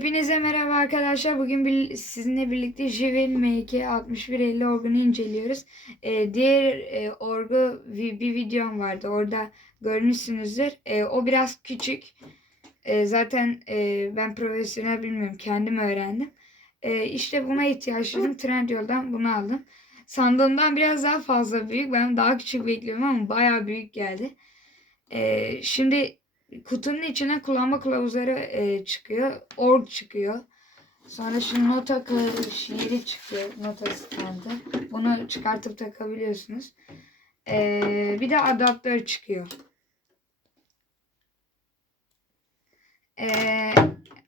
Hepinize merhaba arkadaşlar. Bugün bir- sizinle birlikte Jivin MK6150 orgunu inceliyoruz. Ee, diğer e, orgu vi- bir videom vardı. Orada görmüşsünüzdür. Ee, o biraz küçük. Ee, zaten e, ben profesyonel bilmiyorum. Kendim öğrendim. Ee, işte buna ihtiyaç duydum. Trendyol'dan bunu aldım. Sandığımdan biraz daha fazla büyük. Ben daha küçük bekliyorum ama bayağı büyük geldi. Ee, şimdi kutunun içine kullanma kılavuzları e, çıkıyor. Org çıkıyor. Sonra şu nota yeri çıkıyor. Nota standı. Bunu çıkartıp takabiliyorsunuz. Ee, bir de adaptör çıkıyor. Ee,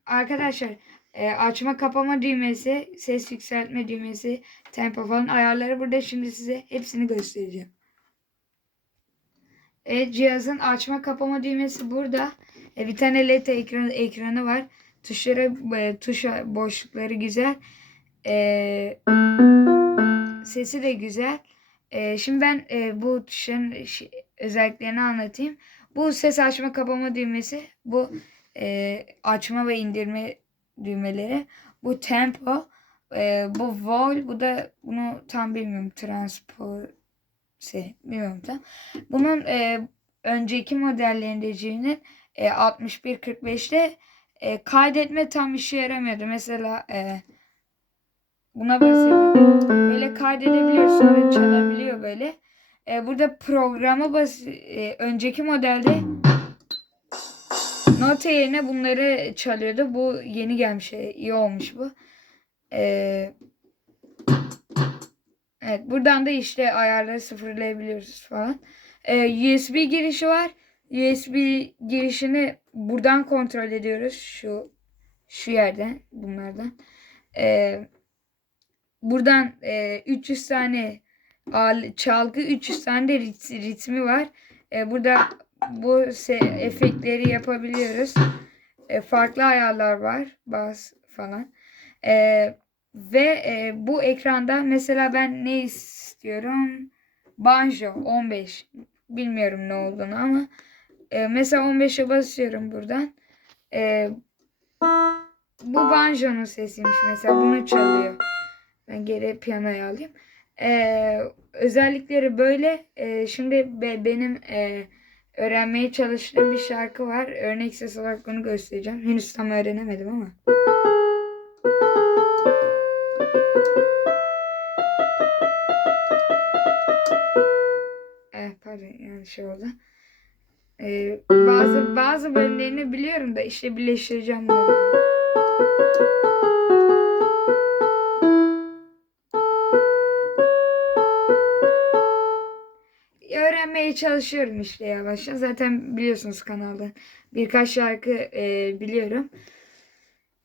arkadaşlar e, açma kapama düğmesi, ses yükseltme düğmesi, tempo falan ayarları burada. Şimdi size hepsini göstereceğim. Evet cihazın açma kapama düğmesi burada. E, bir tane led ekranı, ekranı var. Tuşları e, tuş boşlukları güzel. E, sesi de güzel. E, şimdi ben e, bu tuşların özelliklerini anlatayım. Bu ses açma kapama düğmesi. Bu e, açma ve indirme düğmeleri. Bu tempo. E, bu vol. Bu da bunu tam bilmiyorum. Transpose. Bilmiyorum tam. Bunun e, önceki modellerinde G'nin e, 6145'te e, kaydetme tam işe yaramıyordu. Mesela e, buna basıyorum. Böyle kaydedebiliyor sonra çalabiliyor böyle. E, burada programa bas e, önceki modelde nota yerine bunları çalıyordu. Bu yeni gelmiş. e, iyi olmuş bu. E, evet buradan da işte ayarları sıfırlayabiliyoruz falan. Ee, USB girişi var. USB girişini buradan kontrol ediyoruz. Şu şu yerden bunlardan. Ee, buradan e, 300 tane al- çalgı 300 tane de rit- ritmi var. Ee, burada bu efektleri yapabiliyoruz. Ee, farklı ayarlar var. Bas falan. Ee, ve e, bu ekranda mesela ben ne istiyorum? Banjo 15 bilmiyorum ne olduğunu ama e, mesela 15'e basıyorum buradan. E, bu banjonun sesiymiş mesela bunu çalıyor. Ben geri piyanoyu alayım. E, özellikleri böyle. E, şimdi be- benim e, öğrenmeye çalıştığım bir şarkı var. Örnek ses olarak bunu göstereceğim. Henüz tam öğrenemedim ama. Yanlış şey oldu. Ee, bazı bazı bölümlerini biliyorum da işte birleştireceğim bunları. Öğrenmeye çalışıyorum işte yavaşça. Zaten biliyorsunuz kanalda birkaç şarkı e, biliyorum.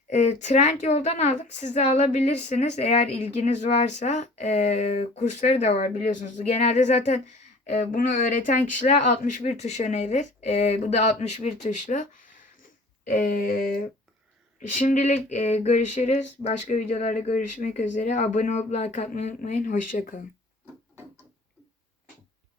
E, Trend yoldan aldım. Siz de alabilirsiniz. Eğer ilginiz varsa e, kursları da var biliyorsunuz. Genelde zaten e, bunu öğreten kişiler 61 tuş önerir. E, bu da 61 tuşlu. E, şimdilik e, görüşürüz. Başka videolarda görüşmek üzere. Abone olup like atmayı unutmayın. Hoşçakalın.